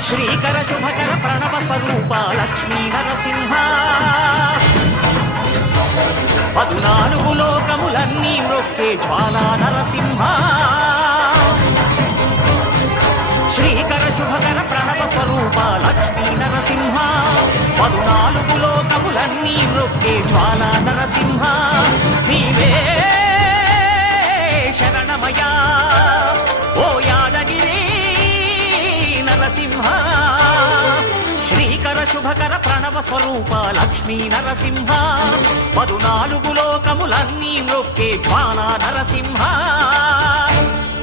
శ్రీకర శుభకర ప్రణవ స్వరూప లక్ష్మీ నరసింహ 14 లోకములన్నీ మ్రొక్కే జ్వాలా నరసింహ శ్రీకర శుభకర ప్రణవ స్వరూప లక్ష్మీ నరసింహ 14 లోకములన్నీ మ్రొక్కే జ్వాలా నరసింహ నీవే శరణమయా ఓ యాదగిరి నరసింహ శ్రీకర శుభకర ప్రణవ స్వరూప లక్ష్మీ నరసింహ 14 లోకములన్నీ మ్రొక్కే జ్వాలా నరసింహ